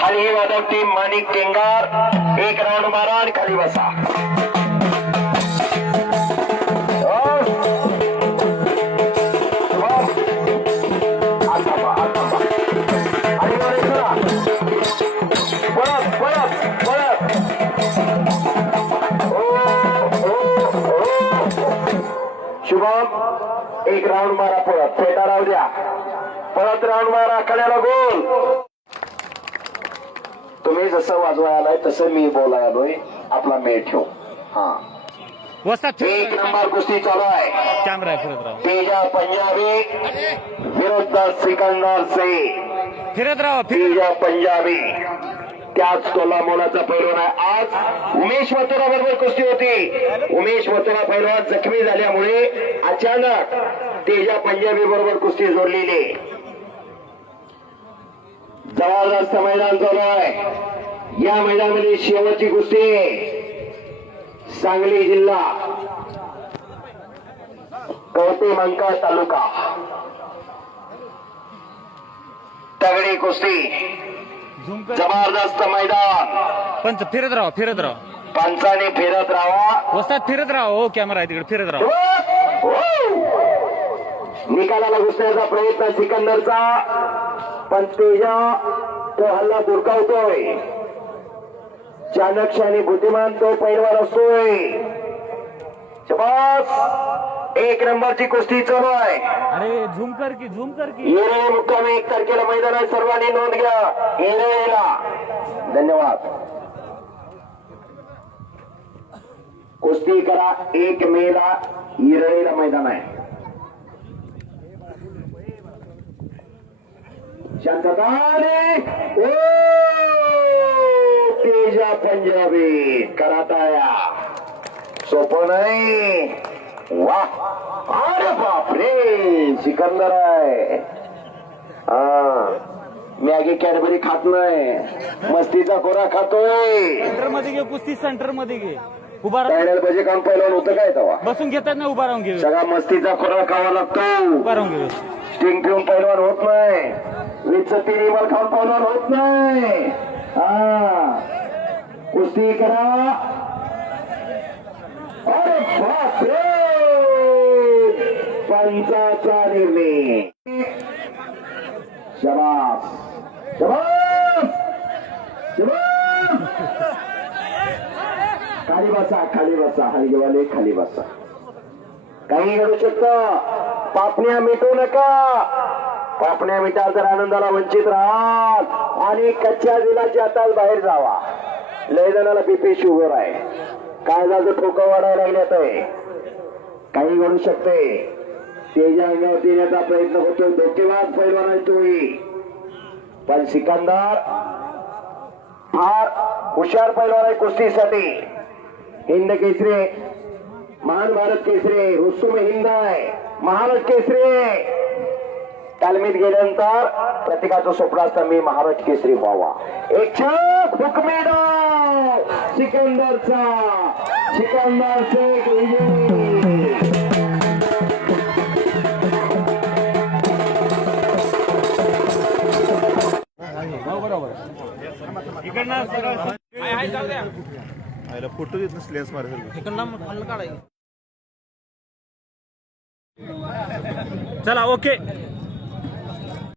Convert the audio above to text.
खाली वादक टीम माणिक केंगार एक राऊंड मारा आणि खाली बसा. शुभम एक राऊंड मारा परत फेटा राहू द्या परत राऊंड मारा कड्याला गोल. तुम्ही जसं वाजवाय आलाय तसं मी बोलाय आलोय आपला मेळ ठेव. हा एक नंबर कुस्ती चालू आहे. तेजा पंजाबी विरुद्ध सिकंदर से फिरत राहा तेजा पंजाबी त्याच तोला मोलाचा पैलवान आहे. आज उमेश मथुरा बरोबर कुस्ती होती. उमेश मथुरा पैलवान जखमी झाल्यामुळे अचानक तेजा पंजाबी बरोबर कुस्ती जोडलेली. जबरदस्त मैदान चालू आहे. या मैदानामध्ये शेवटची कुस्ती सांगली जिल्हा कवठेमंका तालुका तगडी कुस्ती जबरदस्त मैदान. पंच फिरत राहा पंचाने फिरत राहा. वस्ताद फिरत राहा. हो कॅमेरा आहे तिकडे फिरत राहा. निकालाला घुसण्याचा प्रयत्न सिकंदरचा पण तेजा तो हल्ला दुर्कावतोय. चाणक्य आणि बुद्धिमान तो पैलवान असतोय. शबास एक नंबरची कुस्ती चालू आहे. अरे झूम कर की येरे मुक्काम 1 तारखेला मैदान आहे. सर्वांनी नोंद घ्या. येरेला धन्यवाद. कुस्ती करा 1 मेला येरेला मैदान आहे. शांतता ओ तेजा पंजाबी कराताया सोपं नाही. वाह अरे बापरे सिकंदर आहे. मॅगी कॅडबरी खात नाही मस्तीचा खोरा खातोय. सेंटर मध्ये घे कुस्ती सेंटर मध्ये घे. उभा पॅनल पाहिजे काम पहिलं होतं काय तेव्हा बसून घेतात ना. उभा राहून घे. सगळा मस्तीचा खोरा खावा लागतो. उभा राहून घे. स्टिंग पिऊन पहिलवान होत नाही. विचती निवल खाऊन पहिलवान होत नाही. कुस्ती करा. अरे बापरे पंचाचा निर्णय. शबास शबास शबास. खाली बसा हलगेवाले खाली बसा. काही घडू शकतं. पापण्या मिटू नका. पापण्या मिटाल तर आनंदाला वंचित राहाल आणि कच्च्या दिलाची आता बाहेर जावा. लय जणाला बीपी शुगर आहे. काय झालं ठोका वाढायला लागल्यात आहे. काही घडू शकते. तेजा अंगावर येण्याचा प्रयत्न होतोय. धोकेबाज पैलवान तोही पण सिकंदर फार हुशार पैलवान आहे कुस्तीसाठी. हिंद केसरी महान भारत केसरी रुस्तुम हिंद आहे. महाराष्ट्र केसरी तालमीत गेल्यानंतर प्रत्येकाचं स्वप्न असतं मी महाराष्ट्र केसरी व्हावा. एक छाप हुकमी डाव सिकंदरचा. सिकंदरचे फोटो देत नसल्यास चला ओके.